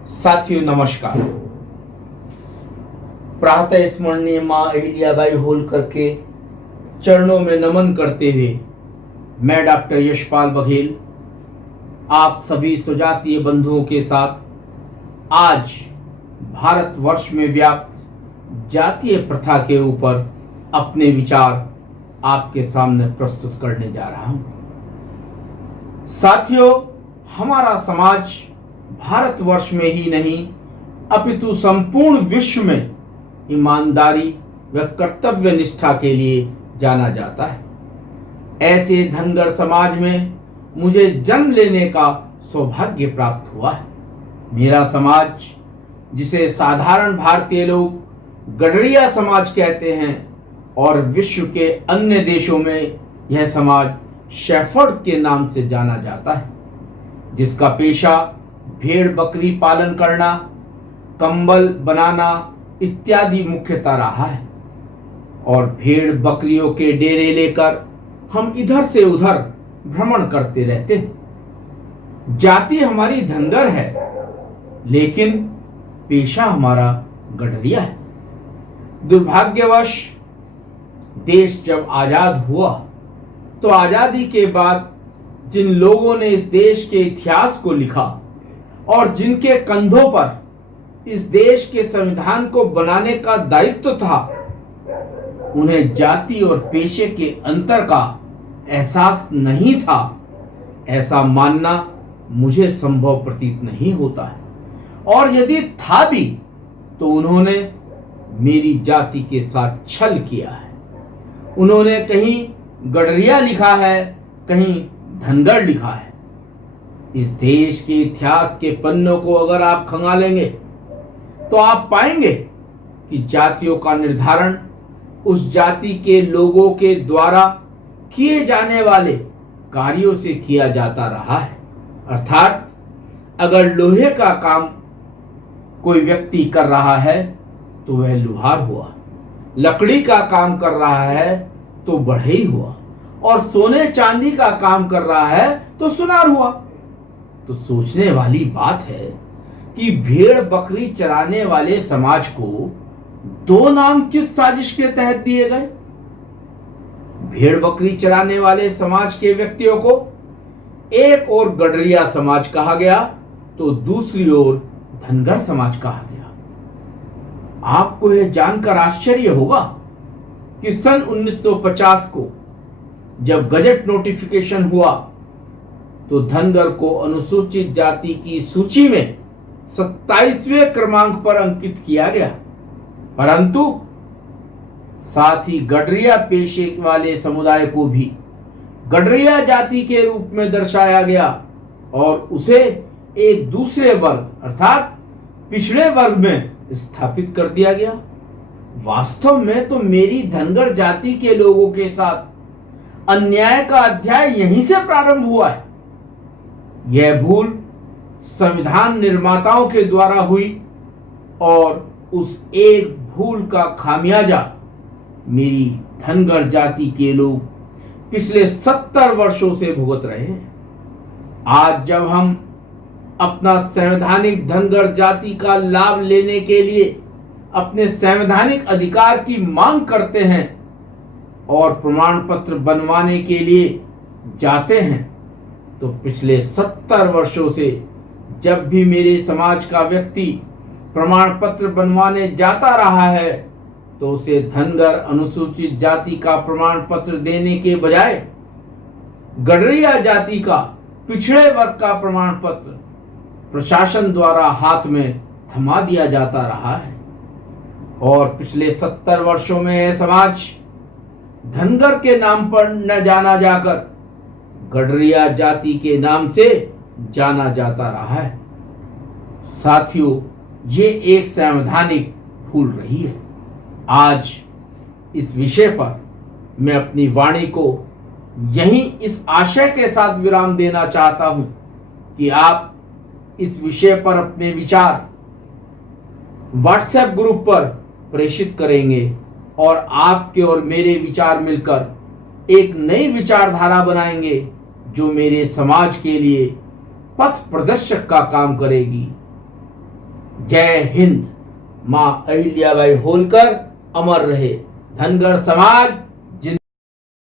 साथियों नमस्कार। प्रातः स्मरणीय माँ अहिल्याबाई होलकर के चरणों में नमन करते हुए मैं डॉक्टर यशपाल बघेल आप सभी स्वजातीय बंधुओं के साथ आज भारतवर्ष में व्याप्त जातीय प्रथा के ऊपर अपने विचार आपके सामने प्रस्तुत करने जा रहा हूं। साथियों, हमारा समाज भारतवर्ष में ही नहीं अपितु संपूर्ण विश्व में ईमानदारी व कर्तव्य निष्ठा के लिए जाना जाता है। ऐसे धनगर समाज में मुझे जन्म लेने का सौभाग्य प्राप्त हुआ है। मेरा समाज, जिसे साधारण भारतीय लोग गडरिया समाज कहते हैं और विश्व के अन्य देशों में यह समाज शेफर्ड के नाम से जाना जाता है, जिसका पेशा भेड़ बकरी पालन करना, कंबल बनाना इत्यादि मुख्यतः रहा है। और भेड़ बकरियों के डेरे लेकर हम इधर से उधर भ्रमण करते रहते हैं। जाति हमारी धनगर है, लेकिन पेशा हमारा गडरिया है। दुर्भाग्यवश देश जब आजाद हुआ तो आजादी के बाद जिन लोगों ने इस देश के इतिहास को लिखा और जिनके कंधों पर इस देश के संविधान को बनाने का दायित्व था, उन्हें जाति और पेशे के अंतर का एहसास नहीं था, ऐसा मानना मुझे संभव प्रतीत नहीं होता है। और यदि था भी तो उन्होंने मेरी जाति के साथ छल किया है। उन्होंने कहीं गडरिया लिखा है, कहीं धनगर लिखा है। इस देश के इतिहास के पन्नों को अगर आप खंगालेंगे तो आप पाएंगे कि जातियों का निर्धारण उस जाति के लोगों के द्वारा किए जाने वाले कार्यों से किया जाता रहा है। अर्थात अगर लोहे का काम कोई व्यक्ति कर रहा है तो वह लोहार हुआ, लकड़ी का काम कर रहा है तो बढ़ई हुआ, और सोने चांदी का काम कर रहा है तो सुनार हुआ। तो सोचने वाली बात है कि भेड़ बकरी चराने वाले समाज को दो नाम किस साजिश के तहत दिए गए। भेड़ बकरी चराने वाले समाज के व्यक्तियों को एक ओर गडरिया समाज कहा गया तो दूसरी ओर धनगर समाज कहा गया। आपको यह जानकर आश्चर्य होगा कि सन 1950 को जब गजट नोटिफिकेशन हुआ तो धनगर को अनुसूचित जाति की सूची में 27वें क्रमांक पर अंकित किया गया, परंतु साथ ही गडरिया पेशे वाले समुदाय को भी गडरिया जाति के रूप में दर्शाया गया और उसे एक दूसरे वर्ग अर्थात पिछड़े वर्ग में स्थापित कर दिया गया। वास्तव में तो मेरी धनगर जाति के लोगों के साथ अन्याय का अध्याय यहीं से प्रारंभ हुआ है। यह भूल संविधान निर्माताओं के द्वारा हुई और उस एक भूल का खामियाजा मेरी धनगर जाति के लोग पिछले 70 वर्षों से भुगत रहे हैं। आज जब हम अपना संवैधानिक धनगर जाति का लाभ लेने के लिए अपने संवैधानिक अधिकार की मांग करते हैं और प्रमाण पत्र बनवाने के लिए जाते हैं, तो पिछले 70 वर्षों से जब भी मेरे समाज का व्यक्ति प्रमाण पत्र बनवाने जाता रहा है तो उसे धनगर अनुसूचित जाति का प्रमाण पत्र देने के बजाय गडरिया जाति का पिछड़े वर्ग का प्रमाण पत्र प्रशासन द्वारा हाथ में थमा दिया जाता रहा है। और पिछले 70 वर्षों में यह समाज धनगर के नाम पर न जाना जाकर गडरिया जाति के नाम से जाना जाता रहा है। साथियों, ये एक संवैधानिक भूल रही है। आज इस विषय पर मैं अपनी वाणी को यहीं इस आशय के साथ विराम देना चाहता हूं कि आप इस विषय पर अपने विचार व्हाट्सएप ग्रुप पर प्रेषित करेंगे और आपके और मेरे विचार मिलकर एक नई विचारधारा बनाएंगे जो मेरे समाज के लिए पथ प्रदर्शक का काम करेगी। जय हिंद। मां अहिल्याबाई होलकर अमर रहे। धनगर समाज